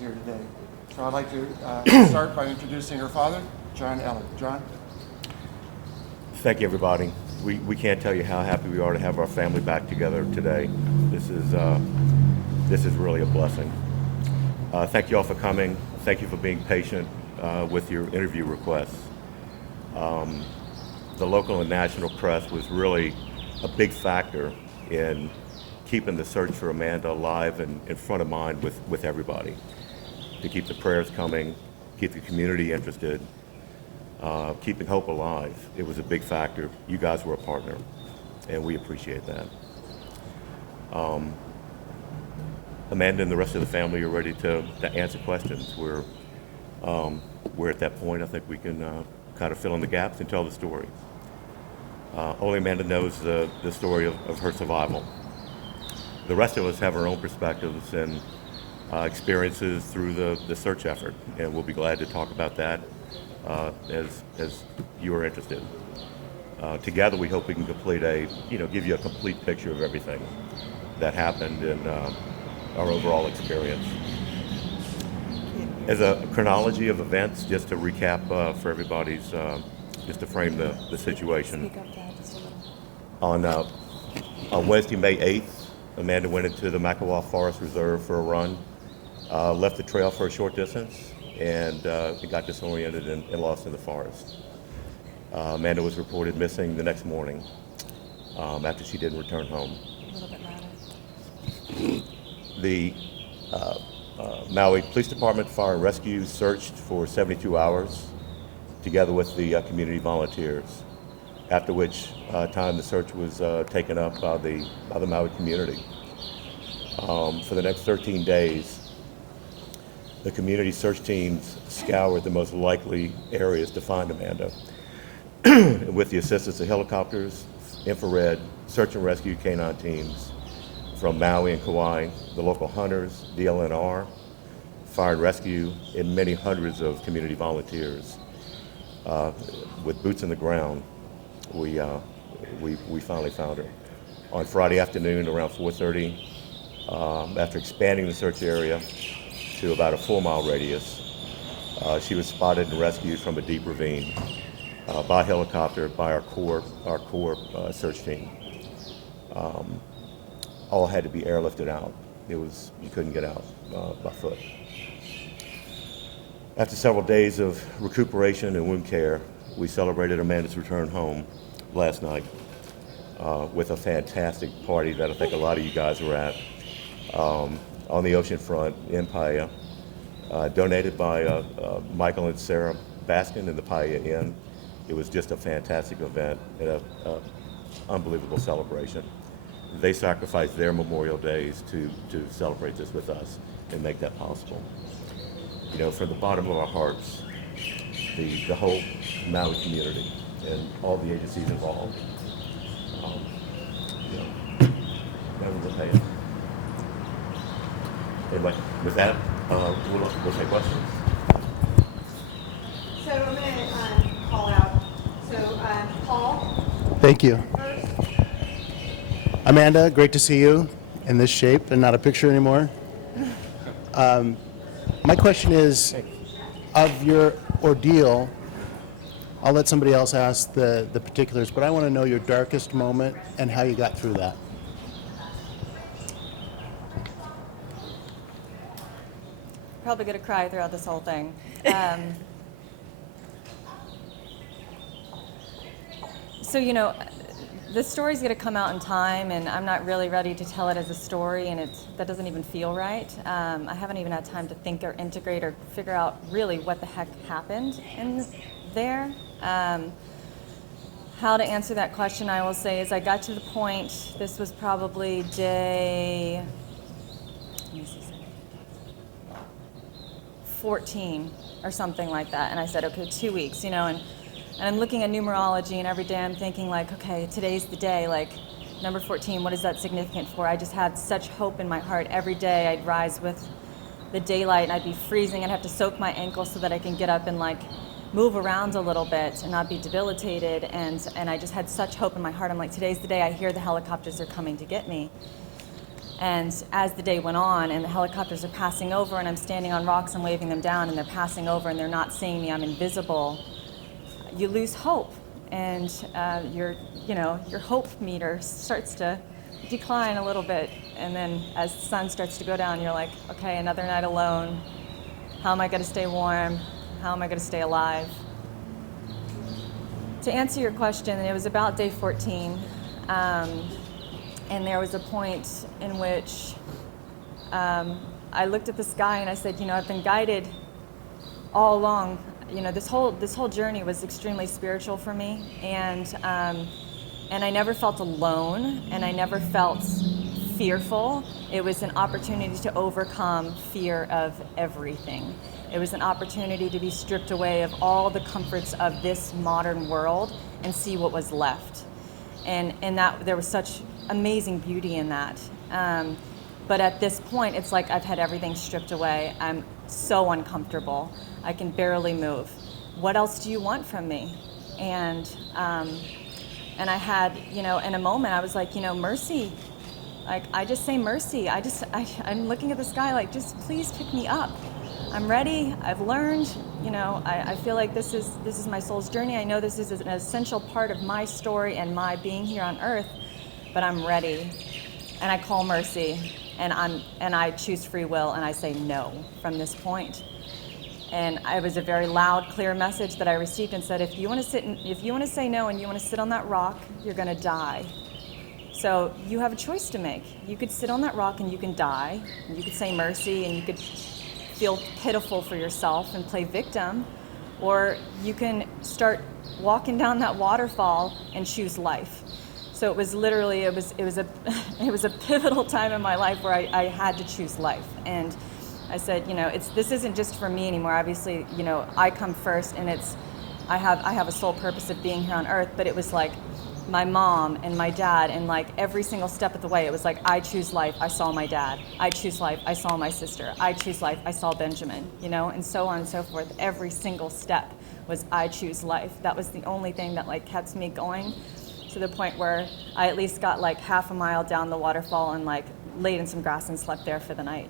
here today. So I'd like to start by introducing her father, John Eller. John? Thank you, everybody. We can't tell you how happy we are to have our family back together today. This is really a blessing. Thank you all for coming. Thank you for being patient with your interview requests. The local and national press was really a big factor in keeping the search for Amanda alive and in front of mind with everybody. To keep the prayers coming, keep the community interested, keeping hope alive. It was a big factor. You guys were a partner, and we appreciate that. Amanda and the rest of the family are ready to answer questions. We're at that point. I think we can kind of fill in the gaps and tell the story. Only Amanda knows the story of her survival. The rest of us have our own perspectives and experiences through the search effort, and we'll be glad to talk about that as you are interested. Together, we hope we can give you a complete picture of everything that happened in our overall experience. As a chronology of events, just to recap for everybody's, just to frame the situation. On Wednesday, May 8th, Amanda went into the Makawa Forest Reserve for a run, left the trail for a short distance, and got disoriented and lost in the forest. Amanda was reported missing the next morning after she didn't return home. A little bit louder. The Maui Police Department Fire and Rescue searched for 72 hours together with the community volunteers, after which time the search was taken up by the Maui community. For the next 13 days, the community search teams scoured the most likely areas to find Amanda with the assistance of helicopters, infrared, search and rescue canine teams from Maui and Kauai, the local hunters, DLNR, fire and rescue, and many hundreds of community volunteers. With boots on the ground, we finally found her. On Friday afternoon around 4:30, after expanding the search area to about a 4-mile radius, she was spotted and rescued from a deep ravine by helicopter by our core search team. All had to be airlifted out. You couldn't get out by foot. After several days of recuperation and wound care, we celebrated Amanda's return home last night with a fantastic party that I think a lot of you guys were at on the ocean front in Paia, donated by Michael and Sarah Baskin in the Paia Inn. It was just a fantastic event and an unbelievable celebration. They sacrificed their Memorial Days to celebrate this with us and make that possible. You know, from the bottom of our hearts, the whole Maui community and all the agencies involved, never repay it. Anyway, with that, we'll take questions. So I'm going to call out. So Paul. Thank you. First. Amanda, great to see you in this shape and not a picture anymore. My question is, of your ordeal, I'll let somebody else ask the particulars, but I want to know your darkest moment and how you got through that. Probably going to cry throughout this whole thing. So, the story's going to come out in time, and I'm not really ready to tell it as a story, and that doesn't even feel right. I haven't even had time to think or integrate or figure out really what the heck happened in there. How to answer that question, I will say, is I got to the point, this was probably day 14 or something like that, and I said, okay, 2 weeks, and I'm looking at numerology, and every day I'm thinking like, okay, today's the day, like number 14, what is that significant for? I just had such hope in my heart. Every day I'd rise with the daylight and I'd be freezing. I'd have to soak my ankles so that I can get up and like move around a little bit and not be debilitated. And I just had such hope in my heart. I'm like, today's the day. I hear the helicopters are coming to get me. And as the day went on and the helicopters are passing over and I'm standing on rocks and waving them down and they're passing over and they're not seeing me, I'm invisible, you lose hope. And your hope meter starts to decline a little bit. And then as the sun starts to go down, you're like, okay, another night alone. How am I going to stay warm? How am I going to stay alive? To answer your question, it was about day 14. And there was a point in which I looked at the sky and I said, I've been guided all along. This whole journey was extremely spiritual for me, and I never felt alone, and I never felt fearful. It was an opportunity to overcome fear of everything. It was an opportunity to be stripped away of all the comforts of this modern world and see what was left. And that there was such amazing beauty in that. But at this point, it's like I've had everything stripped away. I'm so uncomfortable. I can barely move. What else do you want from me? And I had, in a moment, I was like, mercy. Like, I just say mercy. I'm looking at the sky like, just please pick me up. I'm ready. I've learned. I feel like this is my soul's journey. I know this is an essential part of my story and my being here on earth, but I'm ready. And I call mercy, and I choose free will, and I say no from this point. And it was a very loud, clear message that I received, and said, if you want to say no and you want to sit on that rock, you're going to die. So you have a choice to make. You could sit on that rock and you can die. And you could say mercy and you could feel pitiful for yourself and play victim, or you can start walking down that waterfall and choose life. So it was literally, it was a pivotal time in my life where I had to choose life. And I said, this isn't just for me anymore. Obviously, I come first, and I have a sole purpose of being here on earth, but it was like my mom and my dad, and like every single step of the way, it was like, I choose life, I saw my dad. I choose life, I saw my sister. I choose life, I saw Benjamin, and so on and so forth. Every single step was I choose life. That was the only thing that like kept me going, to the point where I at least got like half a mile down the waterfall and like laid in some grass and slept there for the night.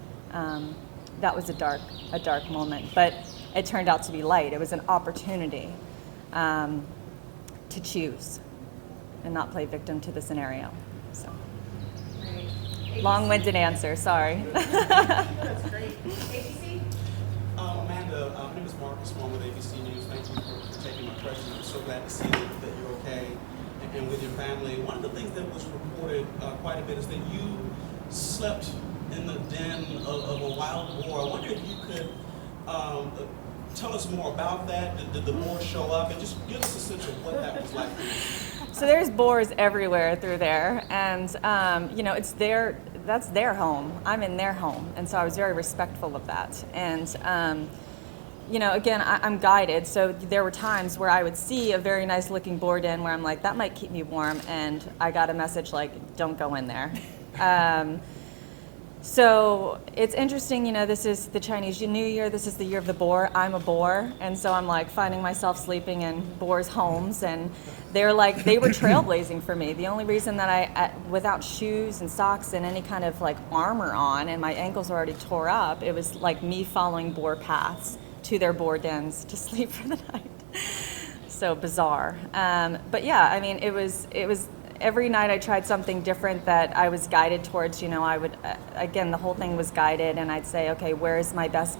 That was a dark moment, but it turned out to be light. It was an opportunity to choose and not play victim to the scenario. So, long-winded answer, sorry. That's great. ABC? Amanda, my name is Marcus Wong with ABC News. Thank you for taking my question. I'm so glad to see that you're okay and with your family. One of the things that was reported quite a bit is that you slept in the den of a wild boar. I wonder if you could tell us more about that. Did the boar show up? And just give us a sense of what that was like for you. So there's boars everywhere through there, and it's that's their home. I'm in their home, and so I was very respectful of that. And again, I'm guided, so there were times where I would see a very nice looking boar den where I'm like, that might keep me warm, and I got a message like, don't go in there. So it's interesting, this is the Chinese New Year, this is the year of the boar. I'm a boar, and so I'm like finding myself sleeping in boars' homes, and they were trailblazing for me. The only reason that without shoes and socks and any kind of like armor on, and my ankles were already tore up, it was like me following boar paths to their boar dens to sleep for the night. So bizarre. But yeah, I mean, it was every night I tried something different that I was guided towards. I would, again, the whole thing was guided, and I'd say, okay, where is my best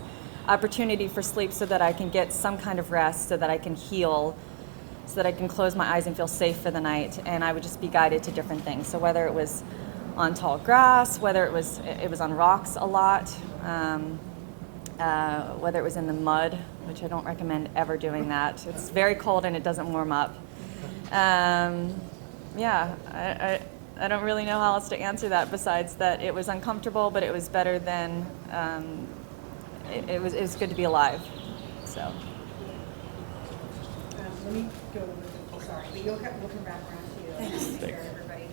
opportunity for sleep so that I can get some kind of rest, so that I can heal, so that I can close my eyes and feel safe for the night. And I would just be guided to different things. So whether it was on tall grass, whether it was on rocks a lot, whether it was in the mud, which I don't recommend ever doing that. It's very cold and it doesn't warm up. Yeah, I don't really know how else to answer that besides that it was uncomfortable, but it was better than, it was good to be alive, so. Let me go with sorry, but we'll come back around to you. Thanks. Take care of everybody.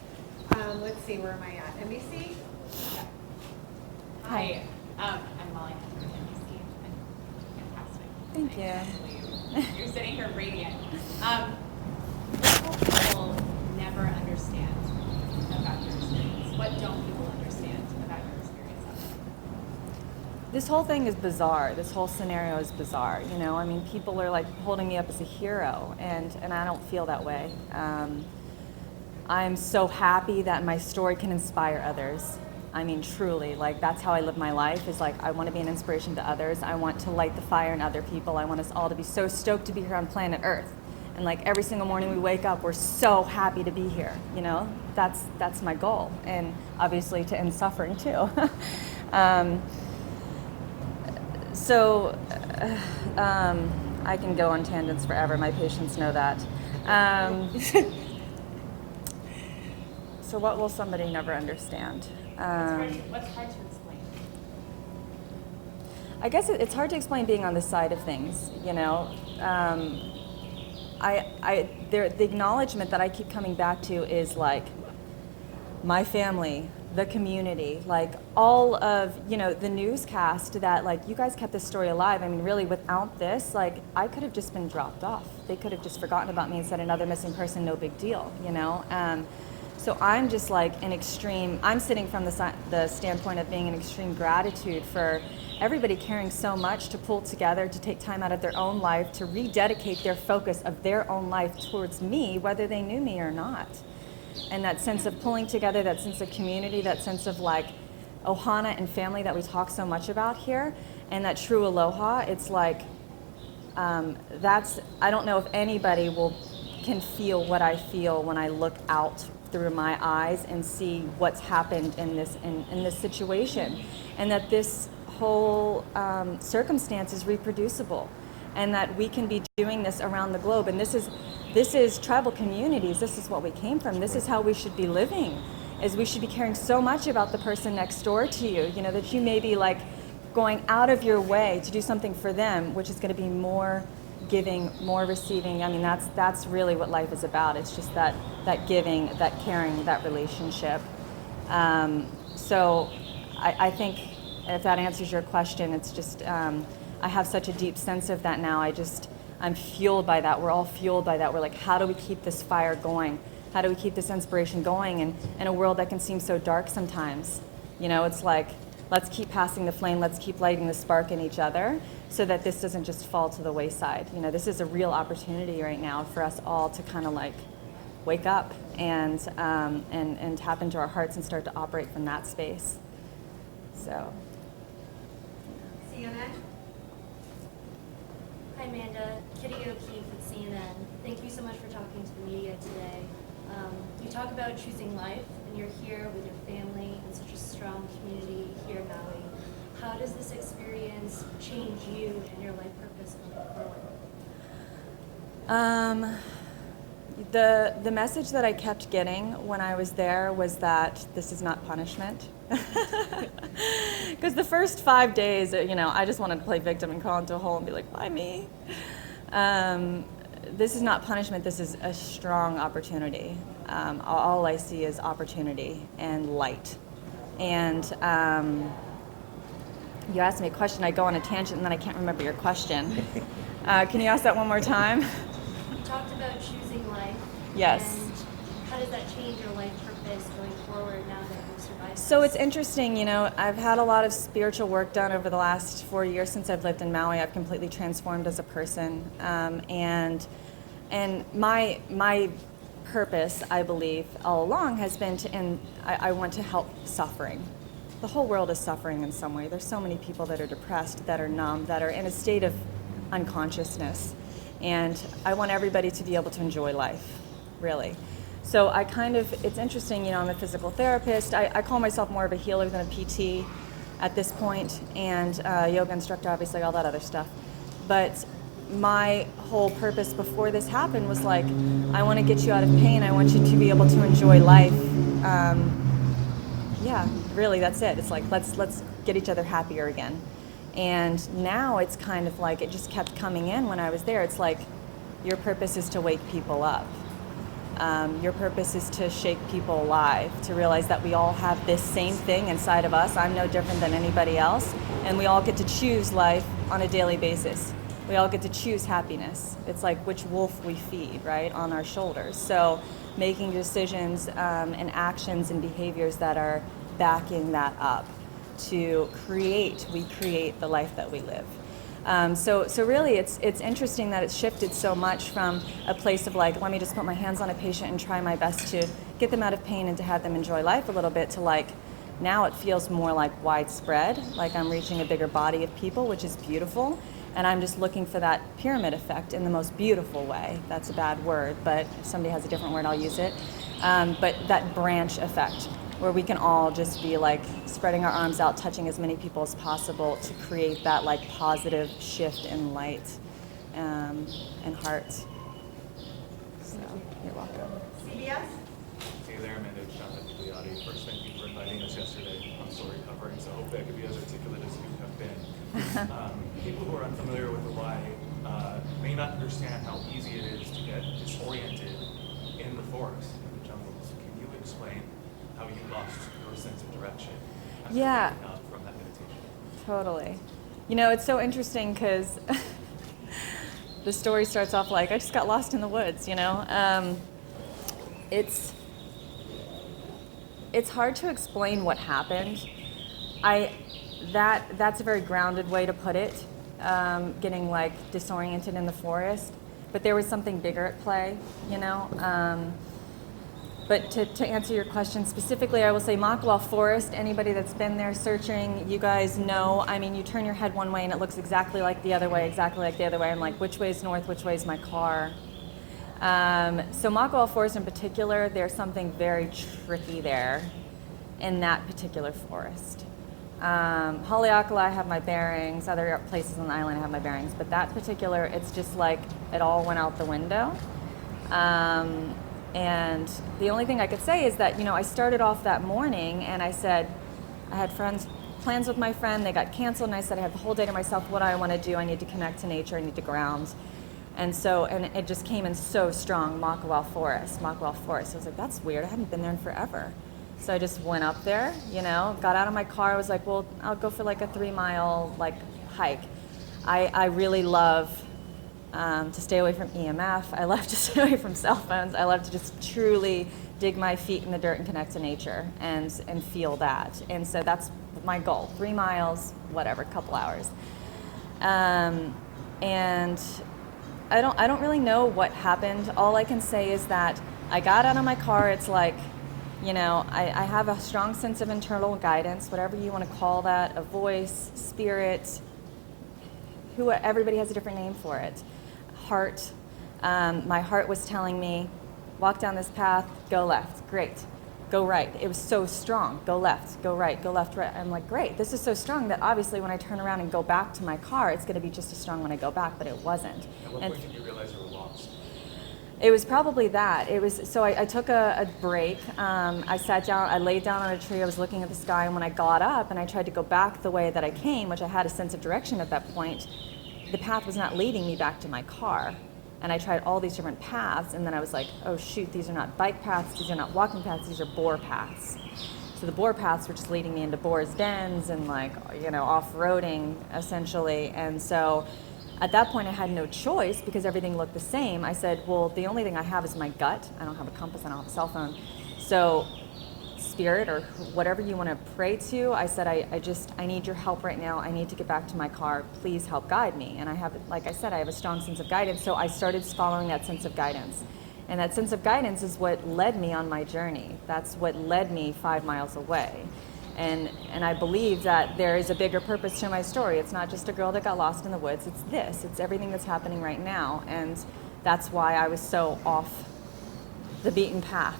Let's see, where am I at? NBC? Hi, I'm Molly from NBC. Fantastic. Thank you. You're sitting here radiant. What people never understand about your experience? What don't people understand about this whole thing is bizarre. This whole scenario is bizarre. You know, I mean, people are like holding me up as a hero, and I don't feel that way. I'm so happy that my story can inspire others. I mean, truly, like that's how I live my life, is like I want to be an inspiration to others. I want to light the fire in other people. I want us all to be so stoked to be here on planet Earth. And like every single morning we wake up, we're so happy to be here, you know? That's my goal. And obviously to end suffering too. I can go on tangents forever. My patients know that. So what will somebody never understand? What's hard to explain? I guess it's hard to explain being on this side of things, you know. The acknowledgement that I keep coming back to is like my family, the community, like all of, you know, the newscast that like you guys kept this story alive. I mean, really without this, like I could have just been dropped off. They could have just forgotten about me and said another missing person, no big deal, you know. So I'm just like I'm sitting from the standpoint of being in extreme gratitude for everybody caring so much to pull together, to take time out of their own life, to rededicate their focus of their own life towards me, whether they knew me or not. And that sense of pulling together, that sense of community, that sense of like ohana and family that we talk so much about here, and that true aloha, it's like, I don't know if anybody can feel what I feel when I look out through my eyes and see what's happened in this situation, and that this whole circumstance is reproducible, and that we can be doing this around the globe. And this is tribal communities. This is what we came from. This is how we should be living, is we should be caring so much about the person next door to you, you know, that you may be like going out of your way to do something for them, which is going to be more giving, more receiving. I mean, that's really what life is about. It's just that giving, that caring, that relationship. So I think if that answers your question, it's just, I have such a deep sense of that now. I'm fueled by that. We're all fueled by that. We're like, how do we keep this fire going? How do we keep this inspiration going in a world that can seem so dark sometimes? You know, it's like, let's keep passing the flame, let's keep lighting the spark in each other so that this doesn't just fall to the wayside. You know, this is a real opportunity right now for us all to kind of like wake up and tap into our hearts and start to operate from that space. So. CNN? Hi, Amanda. Kitty O'Keefe with CNN. Thank you so much for talking to the media today. You talk about choosing life, and you're here with your family and such a strong community here in Maui. How does this experience change you and your life purpose going forward? The message that I kept getting when I was there was that this is not punishment. Because the first 5 days, you know, I just wanted to play victim and crawl into a hole and be like, why me? This is not punishment, this is a strong opportunity. All I see is opportunity and light. And you asked me a question, I go on a tangent and then I can't remember your question. Can you ask that one more time? You talked about choosing life. Yes. And how does that change your life purpose going forward now that you've survived? So it's interesting, you know, I've had a lot of spiritual work done over the last 4 years since I've lived in Maui. I've completely transformed as a person. And my purpose, I believe, all along has been I want to help suffering. The whole world is suffering in some way. There's so many people that are depressed, that are numb, that are in a state of unconsciousness. And I want everybody to be able to enjoy life, really. So it's interesting, you know, I'm a physical therapist. I call myself more of a healer than a PT at this point, and yoga instructor, obviously, all that other stuff. But my whole purpose before this happened was like, I want to get you out of pain. I want you to be able to enjoy life. Yeah, really, that's it. It's like, let's get each other happier again. And now it's kind of like, it just kept coming in when I was there. It's like, your purpose is to wake people up. Your purpose is to shake people alive, to realize that we all have this same thing inside of us. I'm no different than anybody else. And we all get to choose life on a daily basis. We all get to choose happiness. It's like which wolf we feed, right, on our shoulders. So making decisions and actions and behaviors that are backing that up. to we create the life that we live. So really, it's interesting that it's shifted so much from a place of like, let me just put my hands on a patient and try my best to get them out of pain and to have them enjoy life a little bit, to like, now it feels more like widespread, like I'm reaching a bigger body of people, which is beautiful. And I'm just looking for that pyramid effect in the most beautiful way. That's a bad word, but if somebody has a different word, I'll use it. But that branch effect, where we can all just be like spreading our arms out, touching as many people as possible to create that like positive shift in light and heart. So, you're welcome. CBS? Hey there, Amanda. Jonathan Gigliotti. First, thank you for inviting us yesterday on Story Covering, so I hope I could be as articulate as you have been. People who are unfamiliar with the why may not understand how easy it is to get disoriented in the forest, in the jungles. Can you explain how you lost your sense of direction after Yeah. waking up from that meditation? Totally. You know, it's so interesting because the story starts off like, I just got lost in the woods, you know? It's hard to explain what happened. That's a very grounded way to put it, getting like disoriented in the forest. But there was something bigger at play, you know? But to answer your question specifically, I will say Makawao Forest, anybody that's been there searching, you guys know, I mean, you turn your head one way and it looks exactly like the other way, exactly like the other way. I'm like, which way is north, which way is my car? So Makawao Forest in particular, there's something very tricky there in that particular forest. Haleakala, I have my bearings. Other places on the island, I have my bearings. But that particular, it's just like it all went out the window. And the only thing I could say is that, you know, I started off that morning and I said, I had plans with my friend, they got canceled, and I said, I have the whole day to myself. What do I want to do? I need to connect to nature, I need to ground. And it just came in so strong, Makawao Forest. I was like, that's weird, I haven't been there in forever. So I just went up there, you know, got out of my car. I was like, well, I'll go for like a 3-mile like hike. I really love to stay away from EMF. I love to stay away from cell phones. I love to just truly dig my feet in the dirt and connect to nature and feel that. And so that's my goal, 3 miles, whatever, couple hours. And I don't really know what happened. All I can say is that I got out of my car. It's like, you know, I have a strong sense of internal guidance, whatever you want to call that, a voice, spirit, everybody has a different name for it. Heart. My heart was telling me, walk down this path, go left, great. Go right. It was so strong. Go left, go right, go left, right. I'm like, great. This is so strong that obviously when I turn around and go back to my car, it's going to be just as strong when I go back, but it wasn't. At what point did you realize you were lost? It was probably that. So I took a break. I sat down, I laid down on a tree, I was looking at the sky, and when I got up and I tried to go back the way that I came, which I had a sense of direction at that point, the path was not leading me back to my car. And I tried all these different paths, and then I was like, oh shoot, these are not bike paths, these are not walking paths, these are boar paths. So the boar paths were just leading me into boars' dens and like, you know, off-roading essentially. And so at that point I had no choice because everything looked the same. I said, well, the only thing I have is my gut. I don't have a compass, I don't have a cell phone. So spirit or whatever you want to pray to, I said, I need your help right now. I need to get back to my car. Please help guide me. And I have, like I said, I have a strong sense of guidance. So I started following that sense of guidance. And that sense of guidance is what led me on my journey. That's what led me 5 miles away. And I believe that there is a bigger purpose to my story. It's not just a girl that got lost in the woods. It's this. It's everything that's happening right now. And that's why I was so off the beaten path.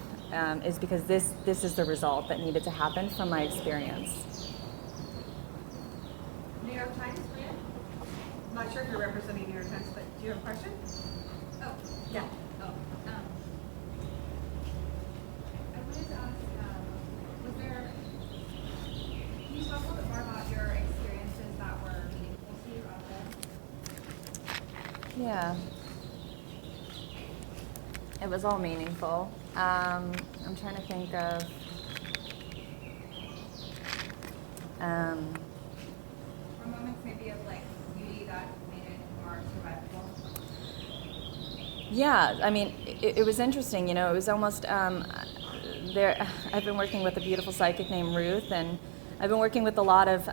Is because this is the result that needed to happen from my experience. New York Times, Maria? I'm not sure if you're representing New York Times, but do you have a question? Oh, Yeah. oh, I wanted to ask, can you talk a little bit more about your experiences that were meaningful to you out there? Yeah. It was all meaningful. I'm trying to think of Or moments maybe of like beauty that made it more survivable? Yeah, I mean, it was interesting, you know, it was almost, I've been working with a beautiful psychic named Ruth, and I've been working with a lot of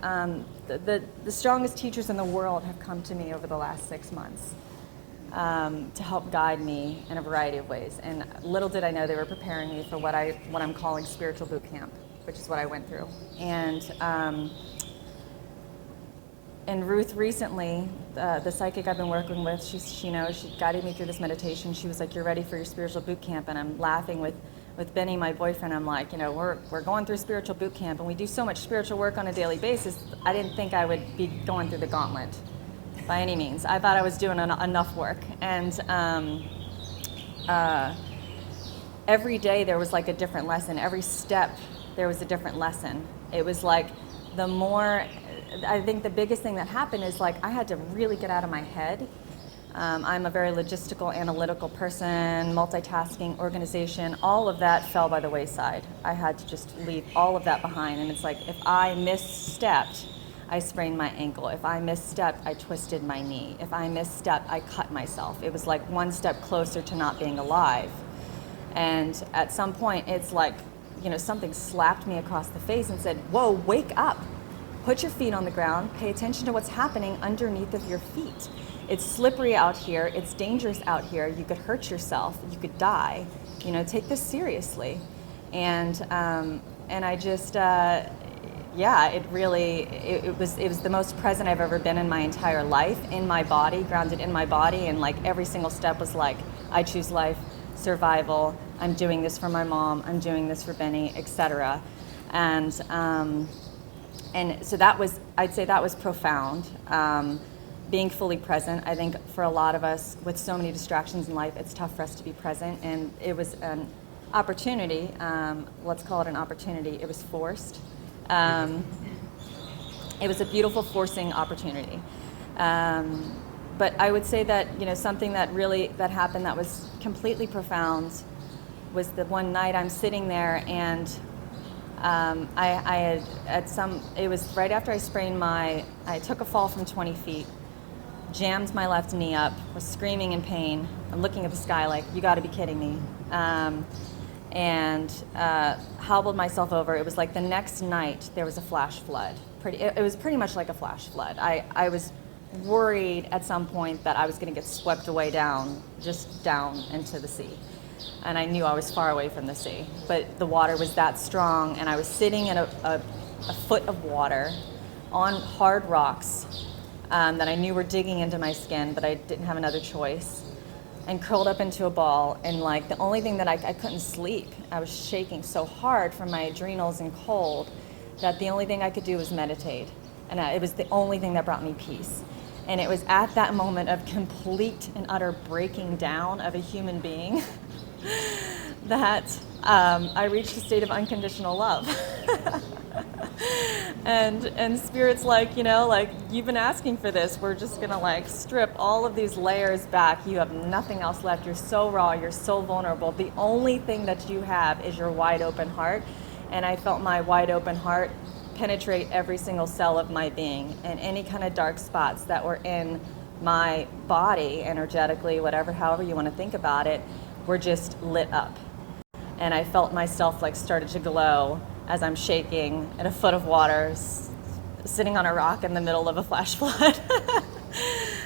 the strongest teachers in the world have come to me over the last 6 months to help guide me in a variety of ways. And little did I know they were preparing me for what I'm calling spiritual boot camp, which is what I went through. And Ruth recently, the psychic I've been working with, she knows, she guided me through this meditation. She was like, "You're ready for your spiritual boot camp." And I'm laughing with Benny, my boyfriend. I'm like, we're going through spiritual boot camp, and we do so much spiritual work on a daily basis. I didn't think I would be going through the gauntlet by any means. I thought I was doing enough work. And every day there was like a different lesson. Every step there was a different lesson. It was like I think the biggest thing that happened is like I had to really get out of my head. I'm a very logistical, analytical person, multitasking, organization. All of that fell by the wayside. I had to just leave all of that behind. And it's like if I misstepped, I sprained my ankle. If I misstepped, I twisted my knee. If I misstepped, I cut myself. It was like one step closer to not being alive. And at some point, it's like, something slapped me across the face and said, "Whoa, wake up. Put your feet on the ground. Pay attention to what's happening underneath of your feet. It's slippery out here. It's dangerous out here. You could hurt yourself. You could die. Take this seriously." And I just, it was the most present I've ever been in my entire life, in my body, grounded in my body. And like every single step was like, I choose life, survival. I'm doing this for my mom. I'm doing this for Benny, etc. And so I'd say that was profound. Being fully present, I think for a lot of us with so many distractions in life, it's tough for us to be present. And it was an opportunity, let's call it an opportunity. It was forced. It was a beautiful forcing opportunity. But I would say that, something that happened that was completely profound was the one night I'm sitting there and it was right after I took a fall from 20 feet, jammed my left knee up, was screaming in pain. I'm looking at the sky like, you gotta be kidding me. And hobbled myself over. It was like the next night there was a flash flood. It was pretty much like a flash flood. I was worried at some point that I was gonna get swept away down into the sea. And I knew I was far away from the sea, but the water was that strong, and I was sitting in a foot of water on hard rocks that I knew were digging into my skin, but I didn't have another choice, and curled up into a ball. And like the only thing that I couldn't sleep. I was shaking so hard from my adrenals and cold that the only thing I could do was meditate, and it was the only thing that brought me peace. And it was at that moment of complete and utter breaking down of a human being that I reached a state of unconditional love. And Spirit's like, you've been asking for this. We're just gonna like strip all of these layers back. You have nothing else left. You're so raw, you're so vulnerable. The only thing that you have is your wide open heart. And I felt my wide open heart penetrate every single cell of my being, and any kind of dark spots that were in my body energetically, however you want to think about it, were just lit up. And I felt myself like started to glow as I'm shaking in a foot of water, sitting on a rock in the middle of a flash flood.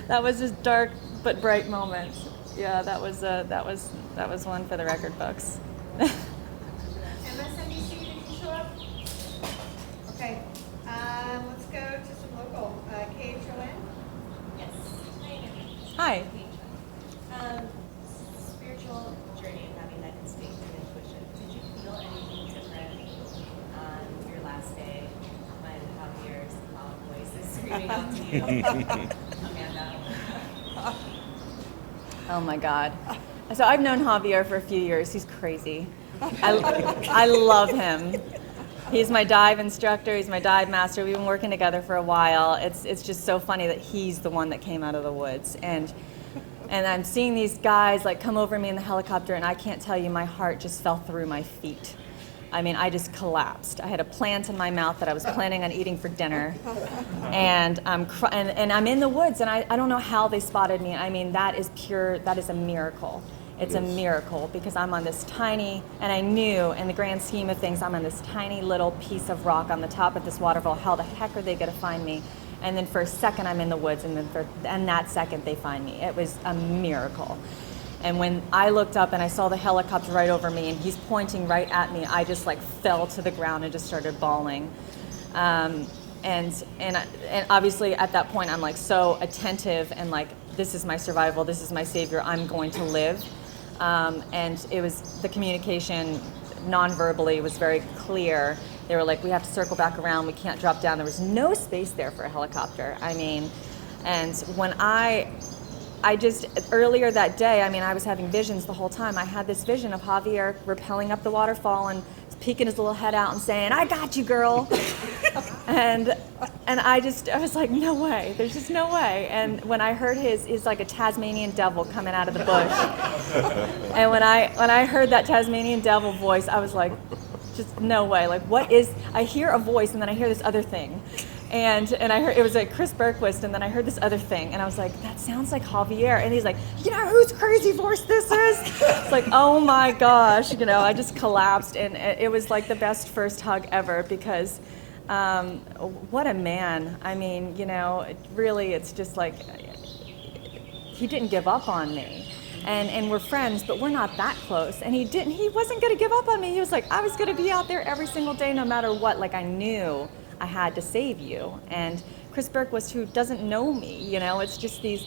That was a dark but bright moment. Yeah, that was one for the record books. MSNBC, did you show up? Okay, let's go to some local. Kay Trelin? Yes. Hi. Spiritual journey and having that instinct and intuition. Did you feel anything different on your last day when Javier's loud voice is screaming out to you, Amanda? Oh my God. So I've known Javier for a few years. He's crazy. I love him. He's my dive instructor. He's my dive master. We've been working together for a while. It's just so funny that he's the one that came out of the woods. And I'm seeing these guys like come over me in the helicopter, and I can't tell you, my heart just fell through my feet. I mean, I just collapsed. I had a plant in my mouth that I was planning on eating for dinner, and I'm in the woods, and I don't know how they spotted me. I mean, that is a miracle. It's a Yes. miracle because I'm on this tiny, and I knew in the grand scheme of things, I'm on this tiny little piece of rock on the top of this waterfall. How the heck are they going to find me? And then for a second, I'm in the woods, and then and that second, they find me. It was a miracle. And when I looked up and I saw the helicopter right over me, and he's pointing right at me, I just like fell to the ground and just started bawling. And obviously at that point, I'm like so attentive and like, this is my survival, this is my savior, I'm going to live. And it was the communication non-verbally was very clear. They were like, we have to circle back around, we can't drop down. There was no space there for a helicopter. I mean, and when I just, earlier that day, I mean, I was having visions the whole time. I had this vision of Javier rappelling up the waterfall and peeking his little head out and saying, I got you, girl. and I was like, no way, there's just no way. And when I heard his like a Tasmanian devil coming out of the bush. And when I heard that Tasmanian devil voice, I was like, just no way. Like, what is, I hear a voice and then I hear this other thing. And I heard, it was like Chris Bergquist, and then I heard this other thing, and I was like, that sounds like Javier. And he's like, you know whose crazy voice this is? It's like, oh my gosh, you know, I just collapsed, and it was like the best first hug ever, because what a man. I mean, you know, really, it's just like, he didn't give up on me. And we're friends, but we're not that close. And he wasn't gonna give up on me. He was like, I was gonna be out there every single day, no matter what. Like, I knew I had to save you. And Chris Bergquist, who doesn't know me, you know, it's just these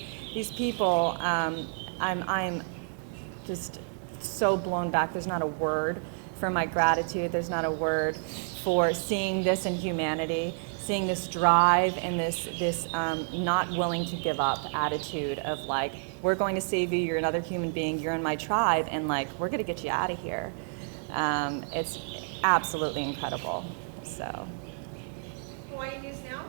people. I'm just so blown back. There's not a word for my gratitude. There's not a word for seeing this in humanity, seeing this drive and this not willing to give up attitude of like, we're going to save you. You're another human being. You're in my tribe, and like, we're going to get you out of here. It's absolutely incredible. So. Hawaii News Now?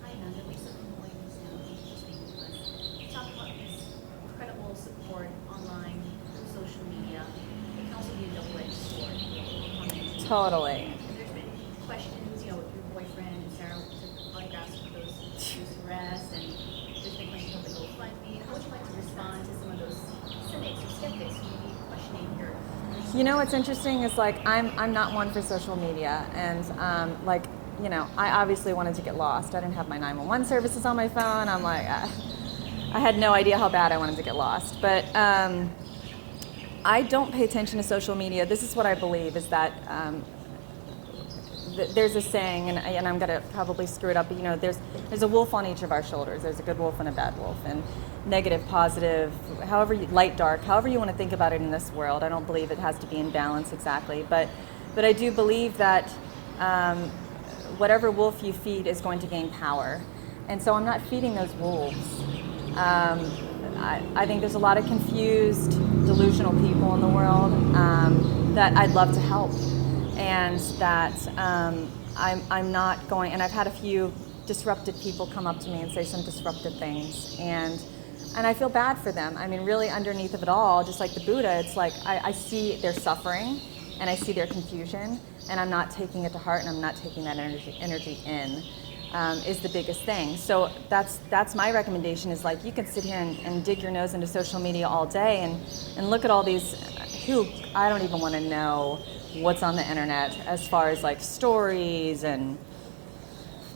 Hi, Nanda. Lisa from Hawaii News Now. Thank you for speaking to us. Talk about this incredible support online through social media. It can also be a double-edged sword. Totally. There's been questions, you know, with your boyfriend and Sarah took autographs for those who's arrest, and there's been questions of the GoFundMe. How would you like to respond to some of those cynics or skeptics who may be questioning your? You know what's interesting is like I'm not one for social media, and like, you know, I obviously wanted to get lost. I didn't have my 911 services on my phone. I'm like, I had no idea how bad I wanted to get lost. But I don't pay attention to social media. This is what I believe is that there's a saying, and I'm gonna probably screw it up, but you know, there's a wolf on each of our shoulders. There's a good wolf and a bad wolf, and negative, positive, however light, dark, however you want to think about it in this world. I don't believe it has to be in balance exactly, but I do believe that whatever wolf you feed is going to gain power, and so I'm not feeding those wolves. I think there's a lot of confused, delusional people in the world that I'd love to help, and that I'm not going, and I've had a few disrupted people come up to me and say some disruptive things, and I feel bad for them. I mean, really underneath of it all, just like the Buddha, it's like I see their suffering and I see their confusion, and I'm not taking it to heart, and I'm not taking that energy in. Is the biggest thing. So that's my recommendation, is like, you can sit here and dig your nose into social media all day and look at all these, I don't even want to know what's on the internet as far as like stories and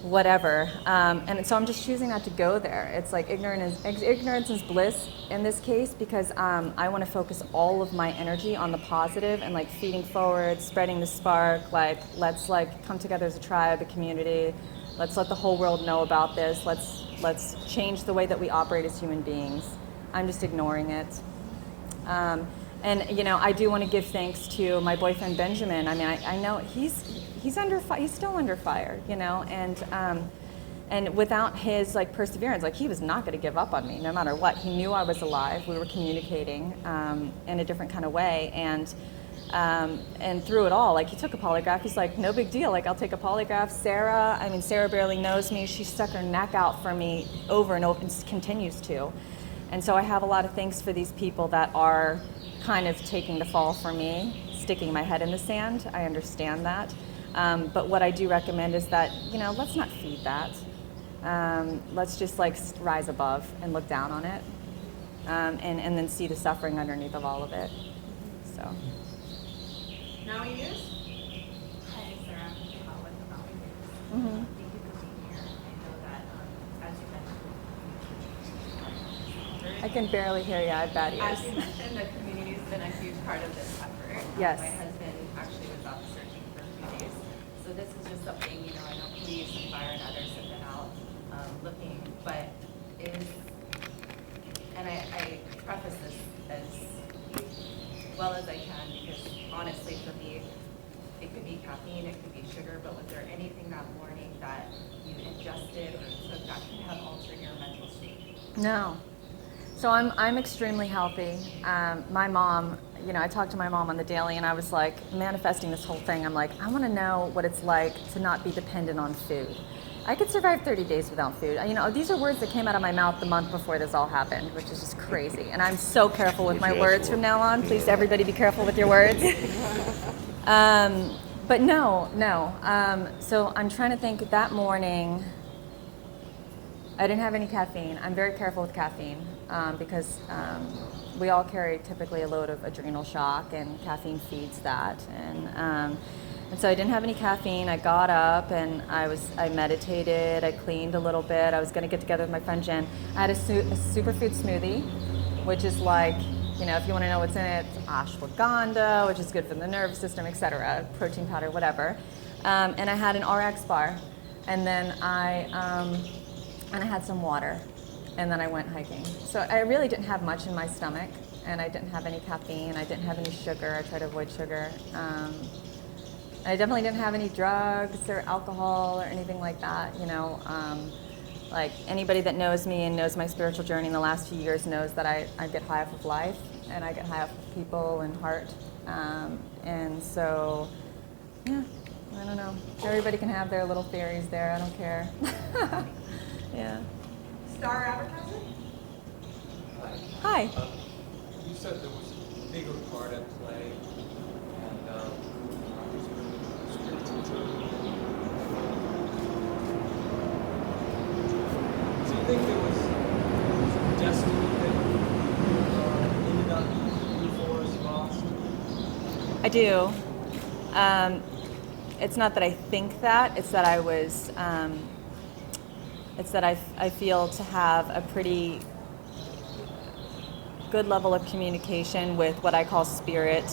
whatever. And so I'm just choosing not to go there. It's like ignorance is bliss in this case, because I want to focus all of my energy on the positive and like feeding forward, spreading the spark, like let's like come together as a tribe, a community. Let's let the whole world know about this. Let's change the way that we operate as human beings. I'm just ignoring it. And you know, I do want to give thanks to my boyfriend Benjamin. I mean, I know he's still under fire, you know, and without his like perseverance, like he was not going to give up on me no matter what. He knew I was alive. We were communicating in a different kind of way, and through it all, like he took a polygraph. He's like, no big deal. Like, I'll take a polygraph. Sarah barely knows me. She stuck her neck out for me over and over, and continues to. And so I have a lot of thanks for these people that are kind of taking the fall for me, sticking my head in the sand. I understand that. But what I do recommend is that, you know, let's not feed that. Let's just like rise above and look down on it. and then see the suffering underneath of all of it. So. Maui News? Hi, Sarah. With the Maui News. Mm-hmm. Thank you for being here. I know that, as you mentioned, I can barely hear you. I have bad ears. as you mentioned, the community's been a huge part of this effort. Yes. My husband actually was out searching for a few days. So this is just something, I know police and fire and others have been out looking, but and I preface this as well as I can, because honestly for me, it could be caffeine, it could be sugar, but was there anything that morning that you ingested or took that could have altered your mental state? No. So I'm extremely healthy. My mom, I talked to my mom on the daily, and I was like manifesting this whole thing. I'm like, I want to know what it's like to not be dependent on food. I could survive 30 days without food. These are words that came out of my mouth the month before this all happened, which is just crazy. And I'm so careful with my words from now on. Please, everybody, be careful with your words. But no. So I'm trying to think. That morning, I didn't have any caffeine. I'm very careful with caffeine because we all carry typically a load of adrenal shock, and caffeine feeds that. And so I didn't have any caffeine. I got up and I meditated. I cleaned a little bit. I was going to get together with my friend Jen. I had a superfood smoothie, which is like, if you want to know what's in it, it's ashwagandha, which is good for the nervous system, etc. Protein powder, whatever. And I had an RX bar, and then I had some water, and then I went hiking. So I really didn't have much in my stomach, and I didn't have any caffeine. I didn't have any sugar. I try to avoid sugar. I definitely didn't have any drugs or alcohol or anything like that. Like anybody that knows me and knows my spiritual journey in the last few years knows that I get high off of life, and I get high off of people and heart. And so, yeah, I don't know. Everybody can have their little theories there. I don't care. Yeah. Star Advertising? Hi. You said there was a bigger part at play, and spiritual journey. Do you think there was destiny that ended up being for us lost? I do. It's not that I think that, it's that I was, it's that I feel to have a pretty good level of communication with what I call spirit,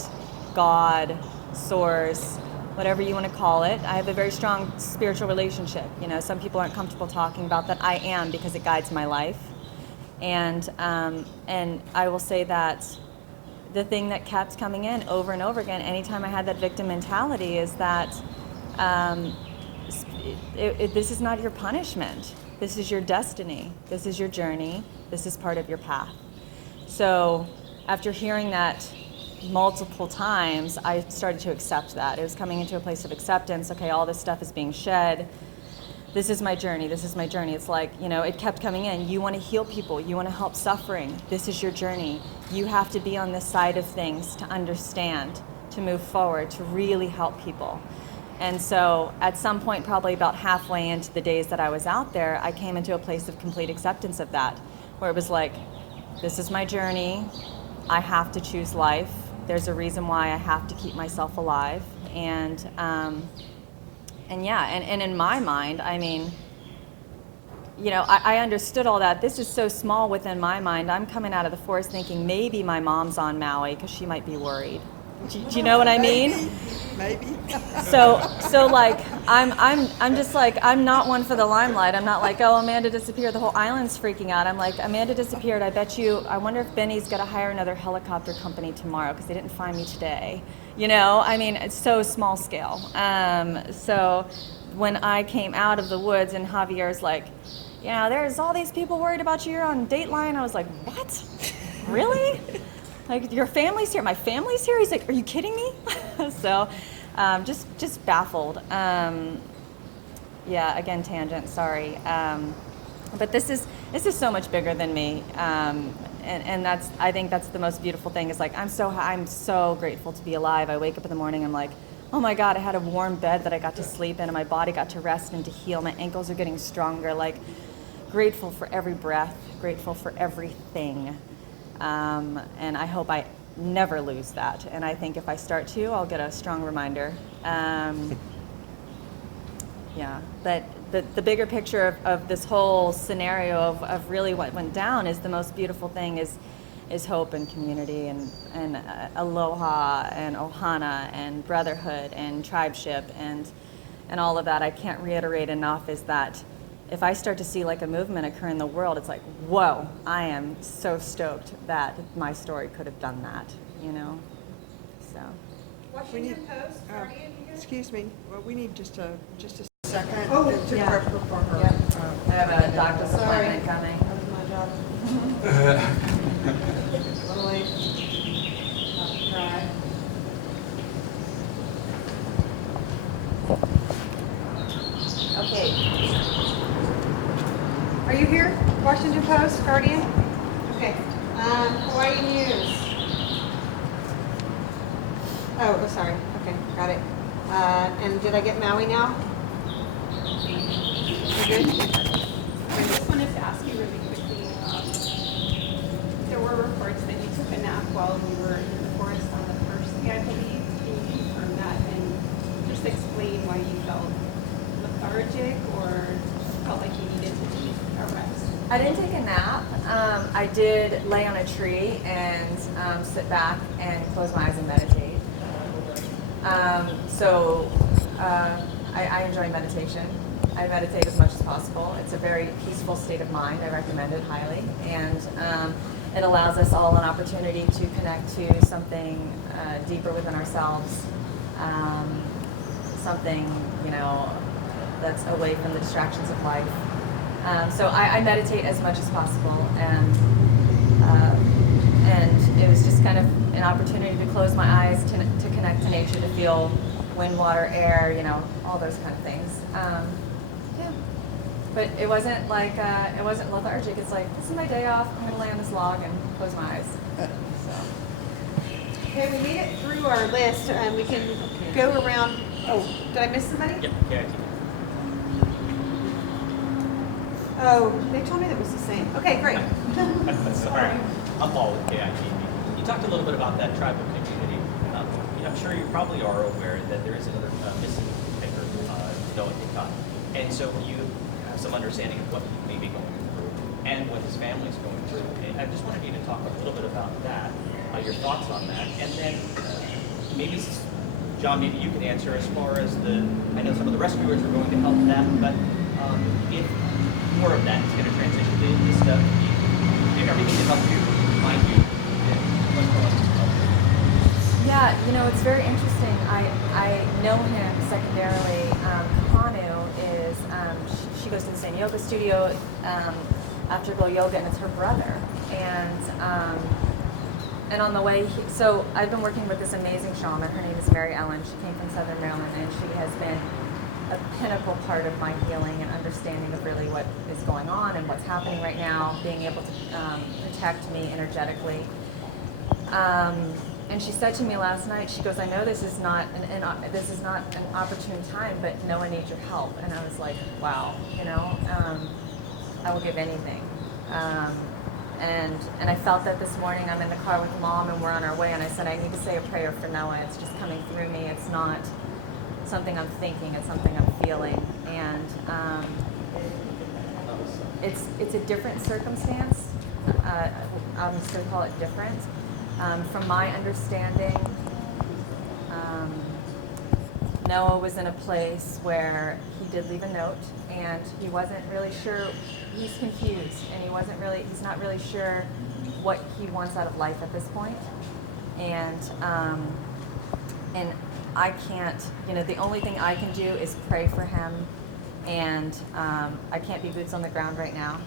God, source, whatever you want to call it. I have a very strong spiritual relationship. Some people aren't comfortable talking about that. I am, because it guides my life. And I will say that the thing that kept coming in over and over again, anytime I had that victim mentality, is that this is not your punishment. This is your destiny. This is your journey. This is part of your path. So after hearing that multiple times, I started to accept that. It was coming into a place of acceptance. Okay, all this stuff is being shed. This is my journey. This is my journey. It's like, it kept coming in. You want to heal people. You want to help suffering. This is your journey. You have to be on this side of things to understand, to move forward, to really help people. And so at some point, probably about halfway into the days that I was out there, I came into a place of complete acceptance of that, where it was like, this is my journey. I have to choose life. There's a reason why I have to keep myself alive. And in my mind, I mean, I understood all that. This is so small within my mind. I'm coming out of the forest thinking maybe my mom's on Maui because she might be worried. Do you know what I mean? Maybe. So like I'm just like, I'm not one for the limelight. I'm not like, oh, Amanda disappeared, the whole island's freaking out. I'm like, Amanda disappeared. I wonder if Benny's got to hire another helicopter company tomorrow because they didn't find me today. I mean, it's so small scale. So when I came out of the woods and Javier's like, there's all these people worried about you. You're on Dateline. I was like, what? Really? Like, your family's here? My family's here? He's like, are you kidding me? So, just baffled. Again, tangent, sorry. But this is so much bigger than me. And I think that's the most beautiful thing, is like, I'm so grateful to be alive. I wake up in the morning, I'm like, oh my God, I had a warm bed that I got to sleep in, and my body got to rest and to heal. My ankles are getting stronger. Like, grateful for every breath, grateful for everything. And I hope I never lose that. And I think if I start to, I'll get a strong reminder. Yeah, but the bigger picture of this whole scenario of really what went down is the most beautiful thing is hope and community and aloha and ohana and brotherhood and tribeship and all of that. I can't reiterate enough is that if I start to see like a movement occur in the world, it's like, whoa, I am so stoked that my story could have done that, you know, so. Washington Post, Guardian, you guys? Excuse me, well, we need just a second Oh, to yeah. prep for her. I have a doctor's Sorry. appointment coming. That was my job. Little late. Right. Okay. Are you here? Washington Post, Guardian? Okay. Hawaii News. Oh, sorry. Okay, got it. And did I get Maui now? You good? I just wanted to ask you really quickly, there were reports that you took a nap while you were in the forest on the first day, I believe. Can you confirm that and just explain why you felt lethargic or felt like you needed to take a rest? I didn't take a nap. I did lay on a tree and sit back and close my eyes and meditate. I enjoy meditation. I meditate as much as possible. It's a very peaceful state of mind. I recommend it highly. And it allows us all an opportunity to connect to something deeper within ourselves, something, you know, that's away from the distractions of life. So I meditate as much as possible, and it was just kind of an opportunity to close my eyes, to connect to nature, to feel wind, water, air, you know, all those kind of things. Yeah, but it wasn't like it wasn't lethargic. It's like, this is my day off. I'm gonna lay on this log and close my eyes. So. Okay, we made it through our list, and we can go around. Oh, did I miss somebody? Yep, KIT. Oh, they told me that was the same. Okay, great. Sorry. I'm Paul with KIT. You talked a little bit about that tribal community. I'm sure you probably are aware that there is another missing hiker, Noah Hickok. And so you have some understanding of what he may be going through and what his family's going through. And I just wanted you to talk a little bit about that, your thoughts on that. And then maybe, John, maybe you can answer as far as I know some of the rescuers are going to help that, but if more of that is going to transition to this stuff, everything to help you, find you, what's going on. Yeah, you know, it's very interesting. I know him secondarily. Kahanu is, she goes to the same yoga studio, afterglow yoga, and it's her brother. And on the way, so I've been working with this amazing shaman. Her name is Mary Ellen. She came from Southern Maryland, and she has been a pinnacle part of my healing and understanding of really what is going on and what's happening right now, being able to protect me energetically. And she said to me last night, she goes, I know this is not an opportune time, but Noah needs your help. And I was like, wow, you know, I will give anything. And I felt that this morning. I'm in the car with Mom and we're on our way, and I said, I need to say a prayer for Noah. It's just coming through me. It's not something I'm thinking, it's something I'm feeling. And it's a different circumstance. I'm just gonna call it different. From my understanding, Noah was in a place where he did leave a note, and he wasn't really sure. He's confused, and he's not really sure what he wants out of life at this point. And I can't, you know, the only thing I can do is pray for him, and I can't be boots on the ground right now.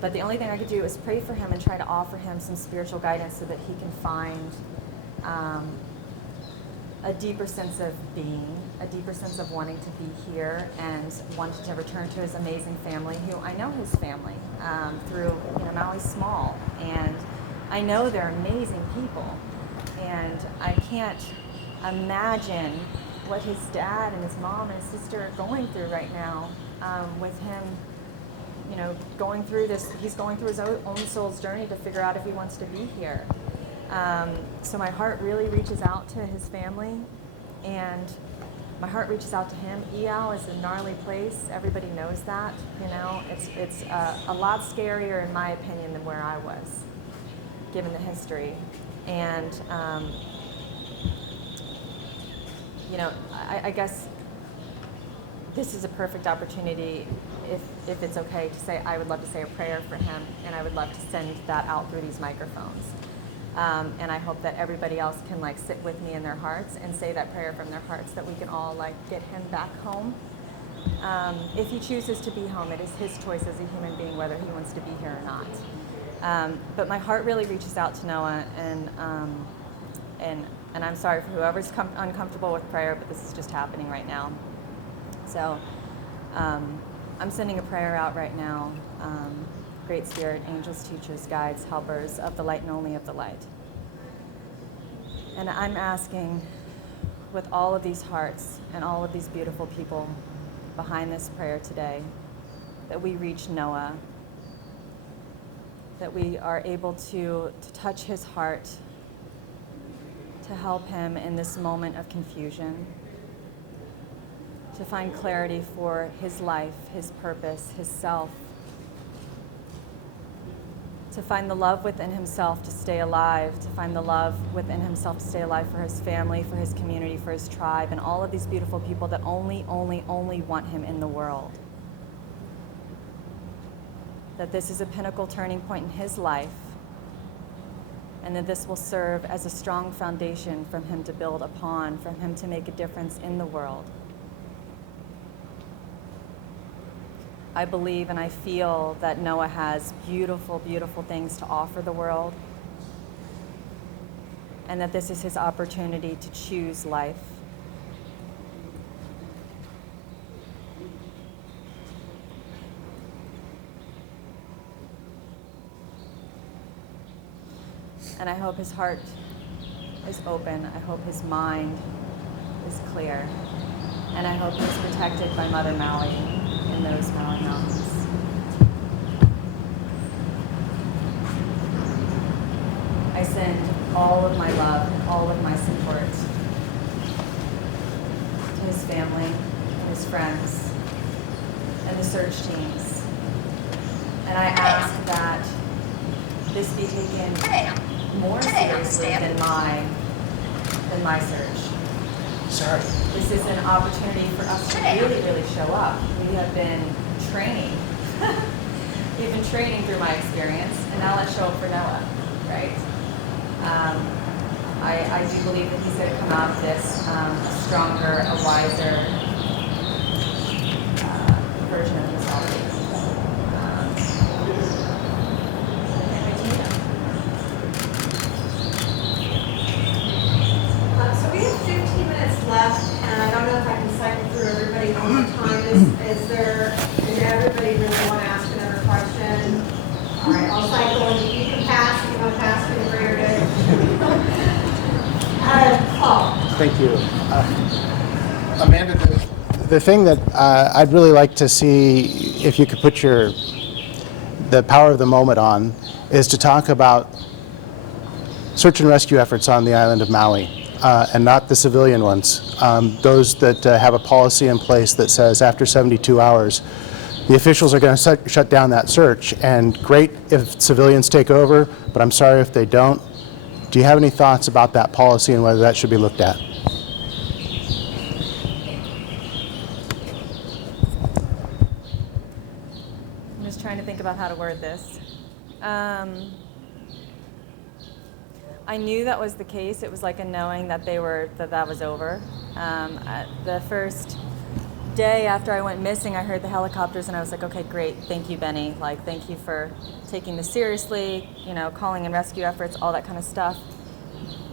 But the only thing I could do is pray for him and try to offer him some spiritual guidance so that he can find a deeper sense of being, a deeper sense of wanting to be here and wanting to return to his amazing family, who I know his family through, you know, Maui's small, and I know they're amazing people, and I can't imagine what his dad and his mom and his sister are going through right now with him you know, going through this, he's going through his own soul's journey to figure out if he wants to be here. So my heart really reaches out to his family, and my heart reaches out to him. EL is a gnarly place. Everybody knows that. You know, it's a lot scarier, in my opinion, than where I was, given the history. And you know, I guess this is a perfect opportunity, if it's okay, to say I would love to say a prayer for him, and I would love to send that out through these microphones. And I hope that everybody else can like sit with me in their hearts and say that prayer from their hearts, that we can all like get him back home. If he chooses to be home, it is his choice as a human being whether he wants to be here or not. But my heart really reaches out to Noah, and I'm sorry for whoever's uncomfortable with prayer, but this is just happening right now. So I'm sending a prayer out right now. Great Spirit, angels, teachers, guides, helpers of the light and only of the light. And I'm asking, with all of these hearts and all of these beautiful people behind this prayer today, that we reach Noah, that we are able to touch his heart, to help him in this moment of confusion, to find clarity for his life, his purpose, his self, to find the love within himself to stay alive, to find the love within himself to stay alive for his family, for his community, for his tribe, and all of these beautiful people that only want him in the world. That this is a pinnacle turning point in his life, and that this will serve as a strong foundation for him to build upon, for him to make a difference in the world. I believe and I feel that Noah has beautiful, beautiful things to offer the world, and that this is his opportunity to choose life. And I hope his heart is open. I hope his mind is clear. And I hope he's protected by Mother Maui in those Maui Mountains. I send all of my love and all of my support to his family, and his friends, and the search teams. And I ask that this be taken more seriously than my search. Sorry. This is an opportunity for us to really, really show up. We have been training. We've been training through my experience, and now let's show up for Noah, right? I do believe that he's going to come out of this a stronger, a wiser version of himself. So we have 15 minutes left, and I don't know if I can cycle through everybody one more time. Does everybody really want to ask another question? All right, I'll cycle. You can pass. If you want to pass, feel free to Paul. Thank you. Amanda, the thing that I'd really like to see, if you could put the power of the moment on, is to talk about search and rescue efforts on the island of Maui, and not the civilian ones. Those that have a policy in place that says after 72 hours, the officials are going to shut down that search. And great if civilians take over, but I'm sorry if they don't. Do you have any thoughts about that policy and whether that should be looked at? I'm just trying to think about how to word this. I knew that was the case. It was like a knowing that that was over. The first day after I went missing, I heard the helicopters, and I was like, okay, great, thank you, Benny. Like, thank you for taking this seriously, you know, calling in rescue efforts, all that kind of stuff.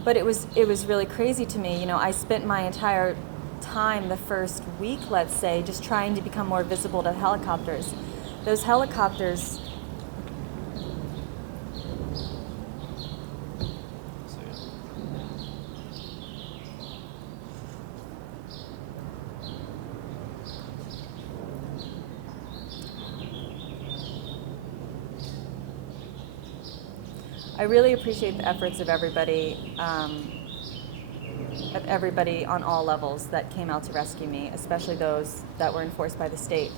But it was really crazy to me. You know, I spent my entire time, the first week, let's say, just trying to become more visible to helicopters. Those helicopters, I really appreciate the efforts of everybody on all levels that came out to rescue me, especially those that were enforced by the state.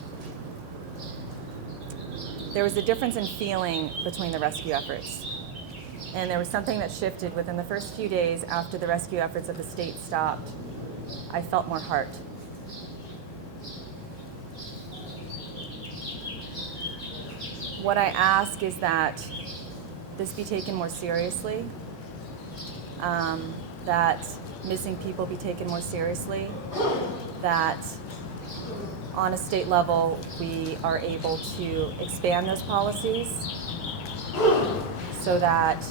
There was a difference in feeling between the rescue efforts. And there was something that shifted within the first few days after the rescue efforts of the state stopped. I felt more heart. What I ask is that this be taken more seriously, that missing people be taken more seriously, that on a state level we are able to expand those policies so that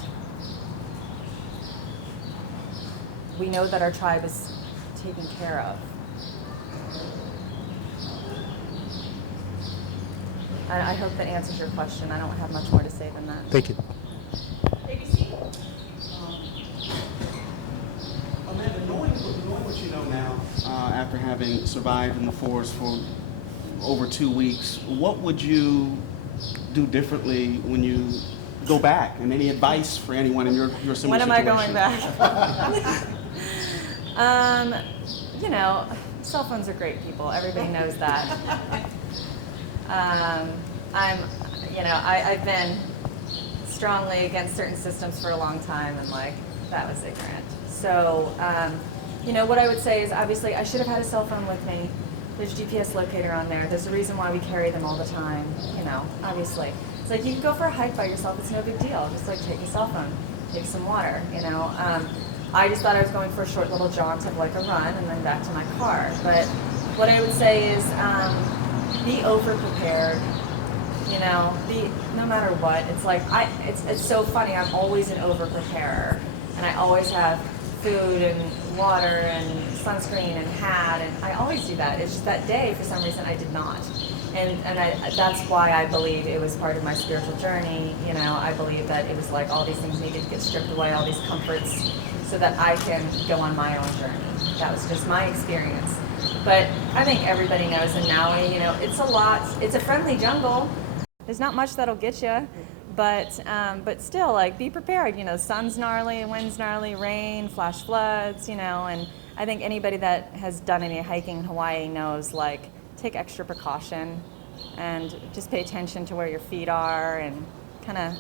we know that our tribe is taken care of. I hope that answers your question. I don't have much more to say than that. Thank you. Amanda, knowing what you know now, after having survived in the forest for over 2 weeks, what would you do differently when you go back? And any advice for anyone in your similar When am I situation? going back? You know, cell phones are great, people. Everybody knows that. I've been strongly against certain systems for a long time, and that was ignorant. So, what I would say is, obviously, I should have had a cell phone with me. There's a GPS locator on there. There's a reason why we carry them all the time. Obviously, it's like you can go for a hike by yourself. It's no big deal. Just take a cell phone, take some water. I just thought I was going for a short little jaunt of a run and then back to my car. But what I would say is, be over prepared. No matter what. It's so funny. I'm always an over preparer, and I always have food and water and sunscreen and hat, and I always do that. It's just that day, for some reason, I did not. And that's why I believe it was part of my spiritual journey. I believe that it was all these things needed to get stripped away, all these comforts, so that I can go on my own journey. That was just my experience. But I think everybody knows in Maui, it's a lot. It's a friendly jungle. There's not much that'll get you, but still, be prepared. The sun's gnarly, wind's gnarly, rain, flash floods, and I think anybody that has done any hiking in Hawaii knows, take extra precaution and just pay attention to where your feet are and kind of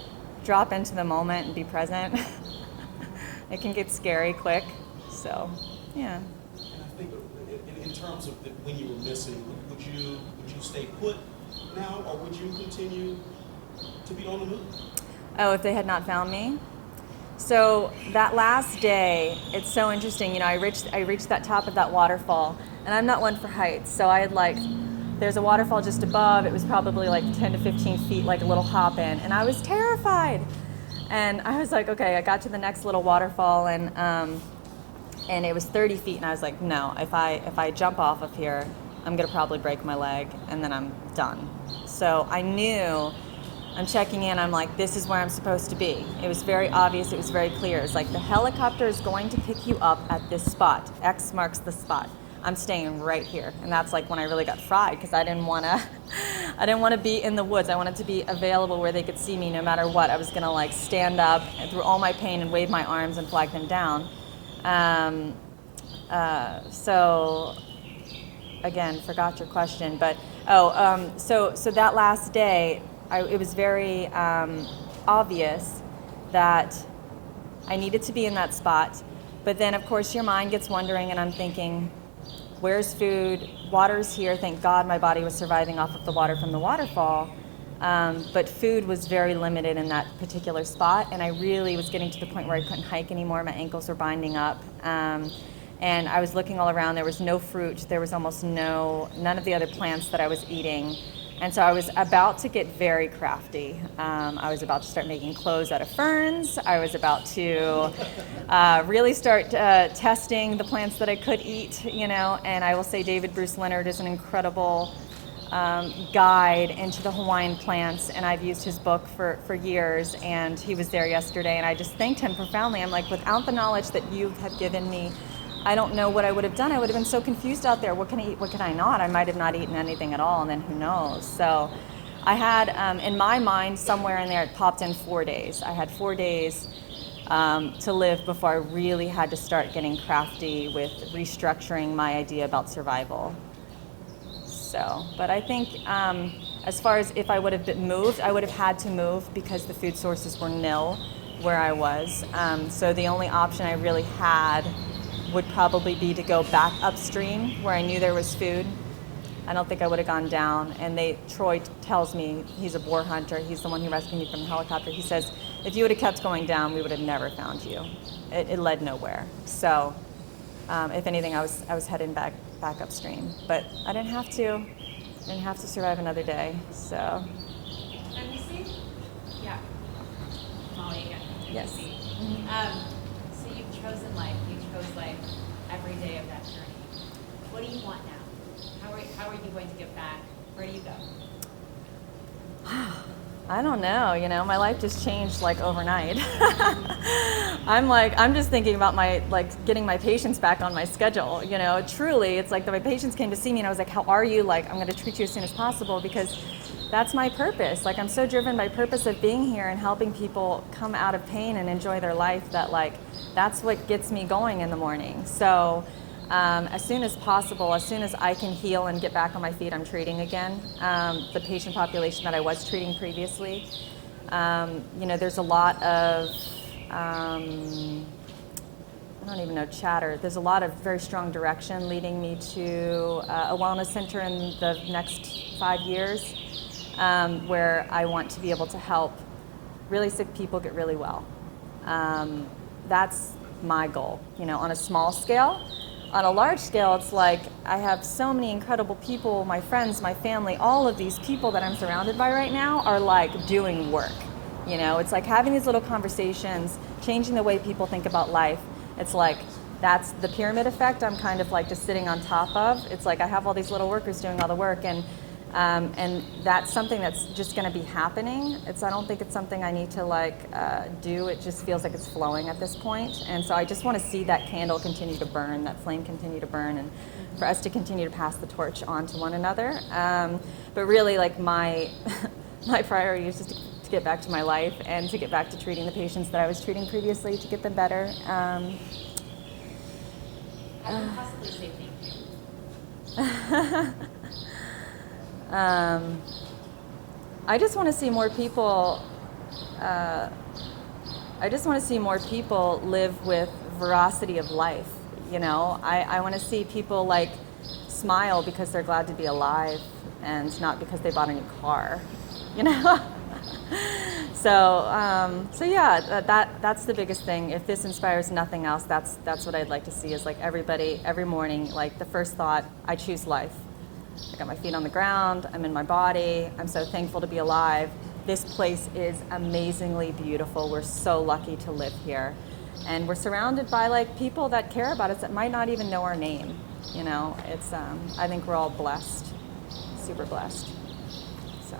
drop into the moment and be present. It can get scary quick, so, yeah. And I think in terms of when you were missing, would you stay put now, or would you continue to be on the move? Oh, if they had not found me? So that last day, it's so interesting. I reached that top of that waterfall, and I'm not one for heights. So I had there's a waterfall just above. It was probably 10 to 15 feet, a little hop in, and I was terrified. And I was okay, I got to the next little waterfall, and it was 30 feet, and I was no, if I jump off of here, I'm gonna probably break my leg, and then I'm done. So I knew, I'm checking in, I'm this is where I'm supposed to be. It was very obvious, it was very clear. It's the helicopter is going to pick you up at this spot. X marks the spot. I'm staying right here. And that's when I really got fried, because I didn't want to be in the woods. I wanted to be available where they could see me no matter what. I was going to stand up through all my pain and wave my arms and flag them down. So again, forgot your question, but so that last day, it was very obvious that I needed to be in that spot. But then, of course, your mind gets wondering, and I'm thinking, where's food? Water's here. Thank God my body was surviving off of the water from the waterfall. But food was very limited in that particular spot, and I really was getting to the point where I couldn't hike anymore. My ankles were binding up. And I was looking all around. There was no fruit. There was almost none of the other plants that I was eating. And so I was about to get very crafty. I was about to start making clothes out of ferns. I was about to really start testing the plants that I could eat, and I will say David Bruce Leonard is an incredible guide into the Hawaiian plants, and I've used his book for years, and he was there yesterday, and I just thanked him profoundly. I'm without the knowledge that you have given me, I don't know what I would have done. I would have been so confused out there. What can I eat? What can I not? I might have not eaten anything at all, and then who knows? So I had, in my mind, somewhere in there, it popped in 4 days. I had 4 days to live before I really had to start getting crafty with restructuring my idea about survival. So, but I think as far as if I would have been moved, I would have had to move because the food sources were nil where I was. So the only option I really had would probably be to go back upstream where I knew there was food. I don't think I would have gone down. And Troy tells me, he's a boar hunter, he's the one who rescued me from the helicopter. He says, if you would have kept going down, we would have never found you. It led nowhere. So if anything, I was heading back upstream. But I didn't have to. I didn't have to survive another day. So. NBC? Yeah. Maui again. Yes. So you've chosen life. You chose life every day of that journey. What do you want now? How are you going to give back? Where do you go? I don't know, my life just changed like overnight. I'm just thinking about getting my patients back on my schedule, truly. It's like my patients came to see me and I was like, how are you? I'm going to treat you as soon as possible because that's my purpose. I'm so driven by purpose of being here and helping people come out of pain and enjoy their life that that's what gets me going in the morning. So as soon as possible, as soon as I can heal and get back on my feet, I'm treating again. The patient population that I was treating previously, there's a lot of, I don't even know, chatter. There's a lot of very strong direction leading me to a wellness center in the next 5 years, where I want to be able to help really sick people get really well. That's my goal, on a small scale. On a large scale, it's like I have so many incredible people, my friends, my family, all of these people that I'm surrounded by right now are doing work. It's like having these little conversations, changing the way people think about life. It's that's the pyramid effect I'm kind of just sitting on top of. It's I have all these little workers doing all the work, and that's something that's just going to be happening. I don't think it's something I need to do. It just feels like it's flowing at this point. And so I just want to see that candle continue to burn, that flame continue to burn, and for us to continue to pass the torch on to one another. But really my priority is just to get back to my life and to get back to treating the patients that I was treating previously to get them better. I can possibly say thank you. I just want to see more people. I just want to see more people live with veracity of life. I want to see people smile because they're glad to be alive, and not because they bought a new car. So yeah, that's the biggest thing. If this inspires nothing else, that's what I'd like to see. Is everybody every morning, the first thought, I choose life. I got my feet on the ground, I'm in my body, I'm so thankful to be alive. This place is amazingly beautiful. We're so lucky to live here. And we're surrounded by people that care about us that might not even know our name. It's I think we're all blessed, super blessed. So.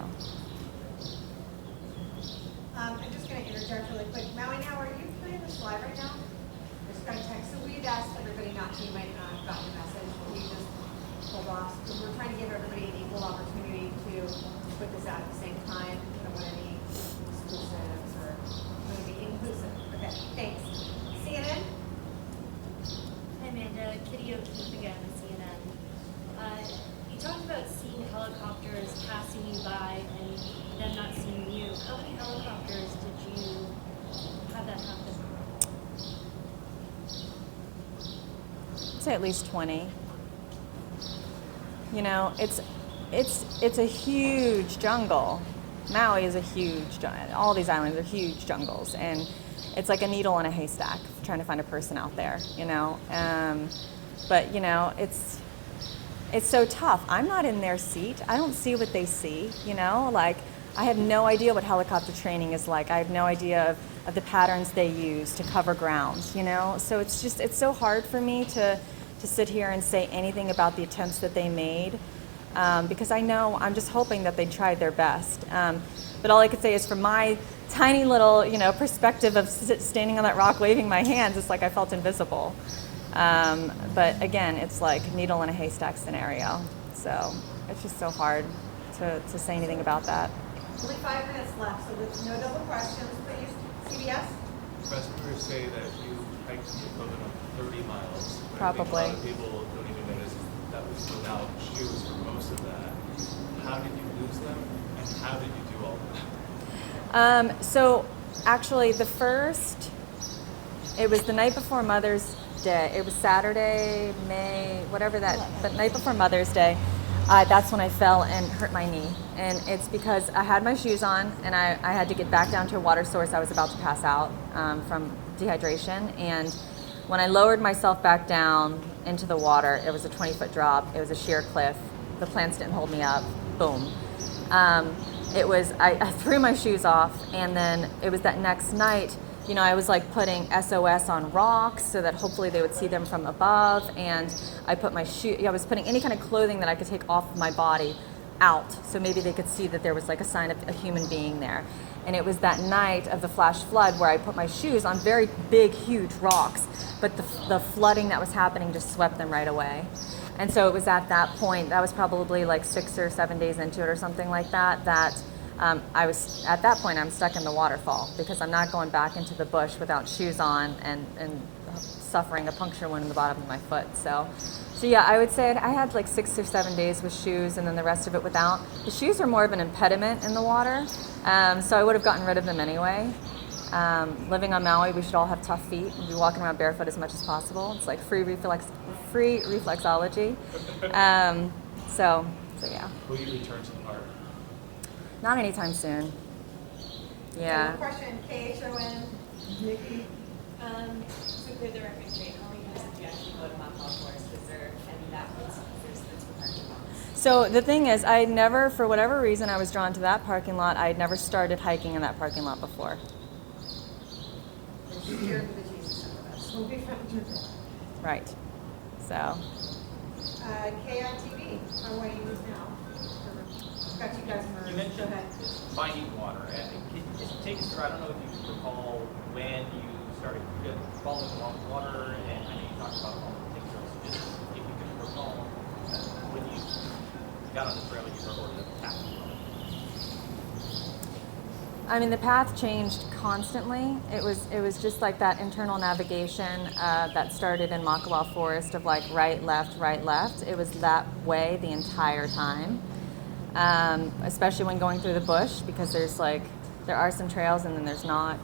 I'm just going to interject really quick. Maui, now, are you putting this live right now? Just got a text. So we've asked everybody not to. You might not have gotten the message. We just hold off because we're trying to give everybody an equal opportunity to put this out at the same time. We don't want any exclusives or want to be inclusive. Okay, thanks. CNN? Hi Amanda, Kitty O'Keefe again at CNN. You talked about seeing helicopters passing you by and them not seeing you. How many helicopters did you have that happen? I'd say at least 20. It's a huge jungle. Maui is a huge, all these islands are huge jungles, and it's like a needle in a haystack trying to find a person out there, But it's so tough. I'm not in their seat. I don't see what they see, I have no idea what helicopter training is like. I have no idea of the patterns they use to cover grounds, So it's so hard for me to sit here and say anything about the attempts that they made, because I'm just hoping that they tried their best. But all I could say is from my tiny little, perspective of standing on that rock waving my hands, it's like I felt invisible. But again, it's like needle in a haystack scenario. So it's just so hard to say anything about that. Only 5 minutes left, so with no double questions, please. CBS? Professor, we would say that you hiked the equivalent of 30 miles. But Probably. I think a lot of people don't even notice that was without shoes for most of that. How did you lose them, and how did you do all that? So actually, it was the night before Mother's Day. It was Saturday, the night before Mother's Day. That's when I fell and hurt my knee. And it's because I had my shoes on and I had to get back down to a water source. I was about to pass out from dehydration. And when I lowered myself back down into the water, it was a 20-foot drop. It was a sheer cliff. The plants didn't hold me up. Boom. I threw my shoes off, and then it was that next night, I was like putting SOS on rocks so that hopefully they would see them from above, and I was putting any kind of clothing that I could take off of my body out so maybe they could see that there was like a sign of a human being there. And it was that night of the flash flood where I put my shoes on very big, huge rocks, but the flooding that was happening just swept them right away. And so it was at that point, that was probably like 6 or 7 days into it or something like that, I'm stuck in the waterfall because I'm not going back into the bush without shoes on and suffering a puncture wound in the bottom of my foot. So yeah, I would say I had like 6 or 7 days with shoes and then the rest of it without. The shoes were more of an impediment in the water, so I would have gotten rid of them anyway. Living on Maui, we should all have tough feet and be walking around barefoot as much as possible. It's like free reflexology. So yeah. Will you return to the park? Not anytime soon. Yeah. Question, KHON, Nikki. To clear the record straight, how many times did you actually go to Mount Forest? Is there any that was there's the parking lots? So the thing is, I never, for whatever reason, I was drawn to that parking lot. I had never started hiking in that parking lot before. Here for the Jesus Sacrifice. We'll be fine. Right. So. KITV, how are you now? Got you guys for. You mentioned finding water. And can you just take us through, I don't know if you recall when you started following along water, and I know you talked about all the things, so just if you can recall when you got on the trail and you were the path. I mean, the path changed constantly. It was just like that internal navigation that started in Makawao Forest of like right, left, right, left. It was that way the entire time, especially when going through the bush because there are some trails and then there's not.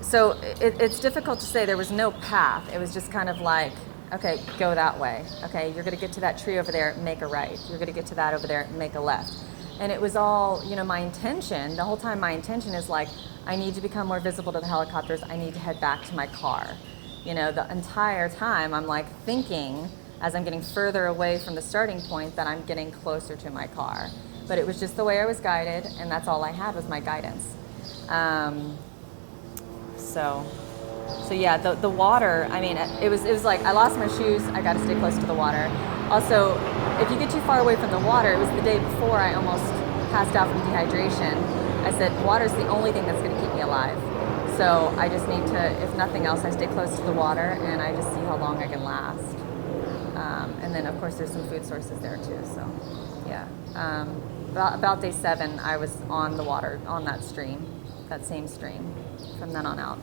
So it's difficult to say. There was no path. It was just kind of like, okay, go that way. Okay, you're going to get to that tree over there, make a right. You're going to get to that over there, make a left. And it was all, my intention, the whole time my intention is like, I need to become more visible to the helicopters. I need to head back to my car. The entire time I'm like thinking, as I'm getting further away from the starting point, that I'm getting closer to my car. But it was just the way I was guided, and that's all I had was my guidance. So yeah, the water, I mean, it was like I lost my shoes, I got to stay close to the water. Also, if you get too far away from the water, it was the day before I almost passed out from dehydration. I said, water's the only thing that's going to keep me alive. So I just need to, if nothing else, I stay close to the water and I just see how long I can last. And then, of course, there's some food sources there too. So, yeah. About day 7, I was on the water, on that stream, that same stream, from then on out.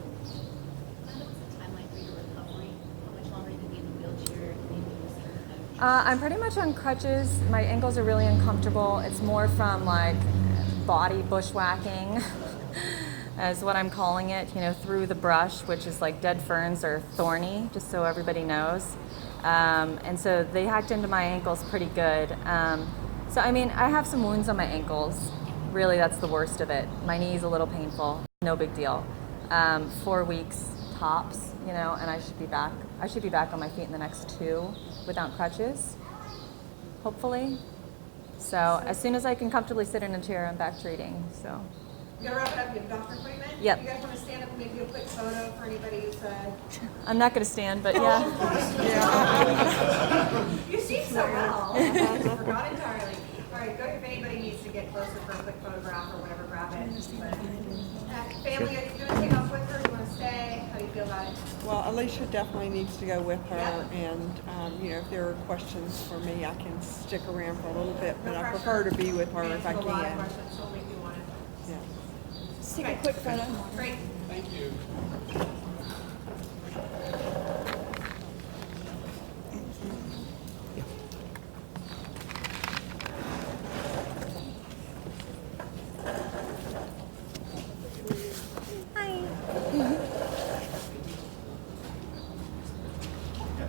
I'm pretty much on crutches. My ankles are really uncomfortable. It's more from like body bushwhacking, is what I'm calling it, through the brush, which is like dead ferns or thorny, just so everybody knows. And so they hacked into my ankles pretty good. So, I mean, I have some wounds on my ankles. Really, that's the worst of it. My knee's a little painful. No big deal. 4 weeks tops, and I should be back. I should be back on my feet in the next 2 without crutches, hopefully. So as soon as I can comfortably sit in a chair, I'm back treating. So. You gotta wrap it up. You have doctor appointment. Yep. You guys want to stand up and maybe do a quick photo for anybody who's. I'm not going to stand, but yeah. You seem so well. I forgot entirely. All right, go if anybody needs to get closer for a quick photograph or whatever, grab it. But, family, are you going to take off with her? Do you want to stay? How do you feel about it? Well, Alicia definitely needs to go with her, and, you know, if there are questions for me, I can stick around for a little bit, but I prefer to be with her if I Answered a lot of can. questions, so make you want it. Yeah. Just take a quick photo. Great. Thank you.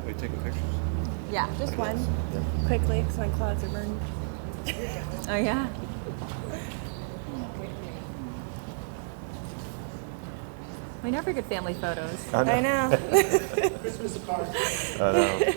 We taking pictures? Yeah. Just one, quickly, because my clouds are burned. Oh yeah. We never get family photos. I know. I know. Christmas card. I know.